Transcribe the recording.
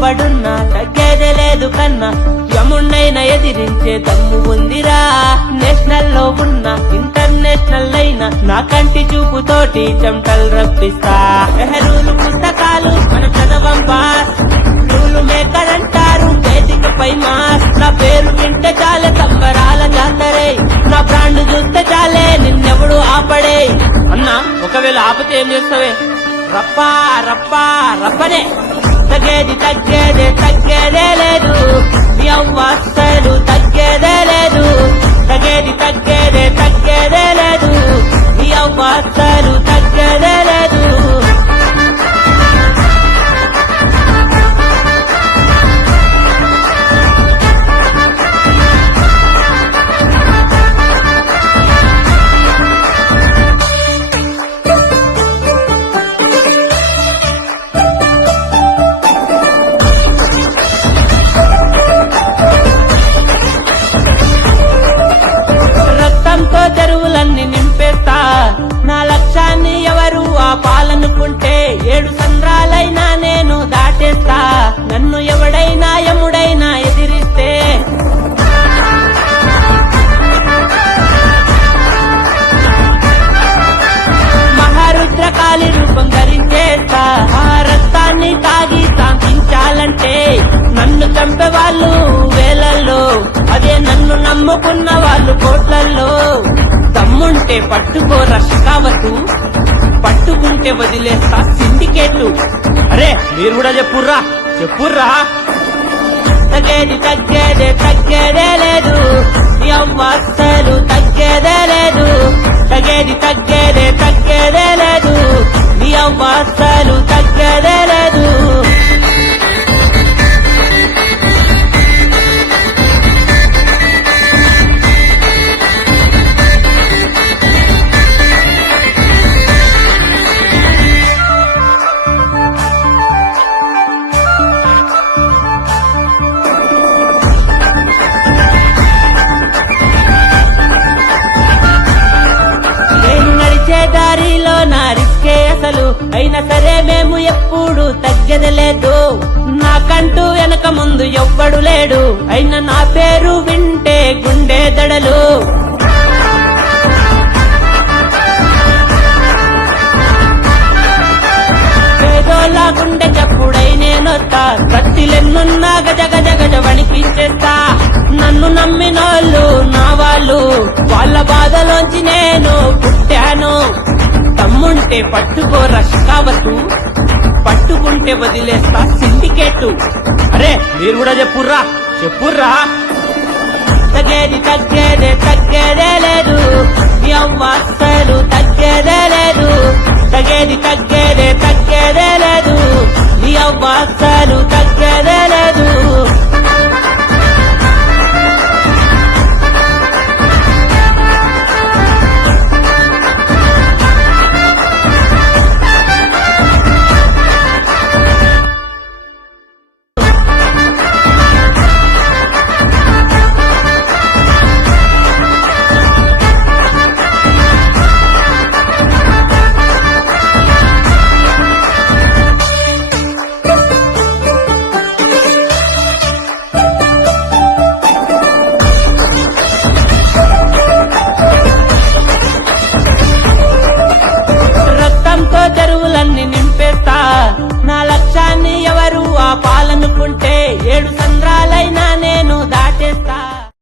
ఎవ్వడున్నా తగ్గేదే లేదు కన్నా యమున్నైనా ఎదిరించే దమ్ము ఉందిరా నేషనల్ లో ఉన్న ఇంటర్నేషనల్ అయినా నా కంటి చూపుతోటి చెమటలు రప్పిస్తా రూలు పుస్తకాలు మన చదవం బాస్ రూలు మేకర్ అంటారు వేదికపై మాస్ నా పేరు వింటే చాలే సంబరాల జాతరే నా బ్రాండ్ చూస్తే చాలే నిన్నెవడు ఆపడే అన్నా ఒకవేళ ఆపితే ఏం చేస్తావే రప్పా రప్పా రప్పనే తగ్గేది తగ్గేదే తగ్గేదే లేదు అసలు తగ్గేదే లేదు తగ్గేది తగ్గేదే తగ్గేదే లేదు అసలు తగ్గేదే లేదు చెరువులన్నీ నింపేస్తా నా లక్ష్యాన్ని ఎవరు ఆపాలనుకుంటే 7 సంద్రాలైనా నేను దాటేస్తా నన్ను ఎవడైనా యముడైనా ఎదిరిస్తే మహారుద్రకాళి రూపం ధరించేస్తా ఆ రక్తాన్ని తాగి శాంతించాలంటే నన్ను చంపేవాళ్ళు వేలల్లో అదే నన్ను నమ్ముకున్న వాళ్ళు కోట్లల్లో దమ్ముంటే పట్టుకోరా షికావతు పట్టుకుంటే వదిలేస్తా సిండికేట్లు అరే మీరు కూడా చెప్పుర్రా తగ్గేది తగ్గేదే తగ్గేదే లేదు అసలు తగ్గేదే లేదు తగ్గేది తగ్గేదే తగ్గేదే లేదు అసలు తగ్గేదే లేదు దారిలో నా రిస్కే అసలు అయినా సరే మేము ఎప్పుడు తగ్గేదలేదు నాకంటూ వెనక ముందు ఎవ్వడు లేడు అయినా నా పేరు వింటే గుండె దడలు పేదోలా గుండె చప్పుడై నేనొస్తా కత్తిలెన్నున్నా గజ గజ గజ వణికించేస్తా నన్ను నమ్మినోళ్ళు నా వాళ్ళు వాళ్ళ బాధలోంచి నేను పుట్టాను తమ్ముంటే పట్టుకోరా షికావతు పట్టుకుంటే వదిలేస్తా సిండికేట్ అరే మీరు కూడా చెప్పుర్రా తగ్గేది తగ్గేదే తగ్గేదే లేదు అసలు తగ్గేదే లేదు తగ్గేది తగ్గేదే తగ్గేదే లేదు అసలు తగ్గేదే లేదు చెరువులన్నీ నింపేస్తా నా లక్ష్యాన్ని ఎవరు ఆపాలనుకుంటే 7